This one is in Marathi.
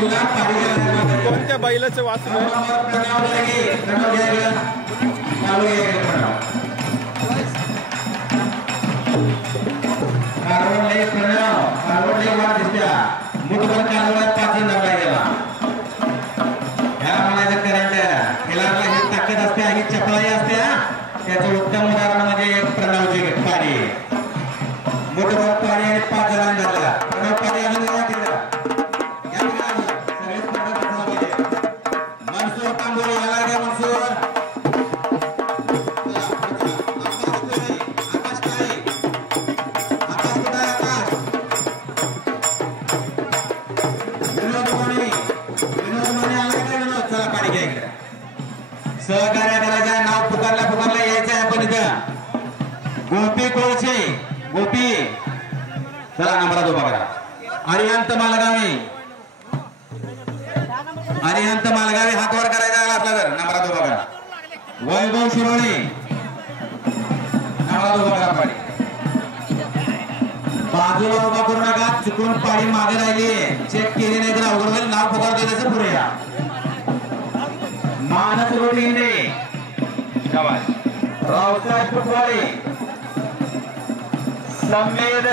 कोणत्या बैलाचं वासरू आहे? ताकद असते आणि चपळाई असते. त्याचं उत्तम उदाहरण म्हणजे एक प्रणवची पाणी मोठं पाणी आणि 5 जणांना झाला. प्रणव पाणी मनसूर तांबोळी याला घ्या. मनसूर सहकार्य करायचं. नाव पुकारला यायचं आहे आपण इथं. गोपी कोळशे गोपी चला नंबरात उभा करा. अरिहंत मालगावी हात वर करायचा असला तर नंबरात उभा करा. वैभव शिरोळे नंबरात उभा करा. पाडी बाजूला उभा करू नका. चुकून पाडी मागे राहिली चेक केली नाही तर अवघड होईल. नाव पुकारतो त्याचं पुढे या. मानस रोडीने रावसाहेब कुटवाडे समेत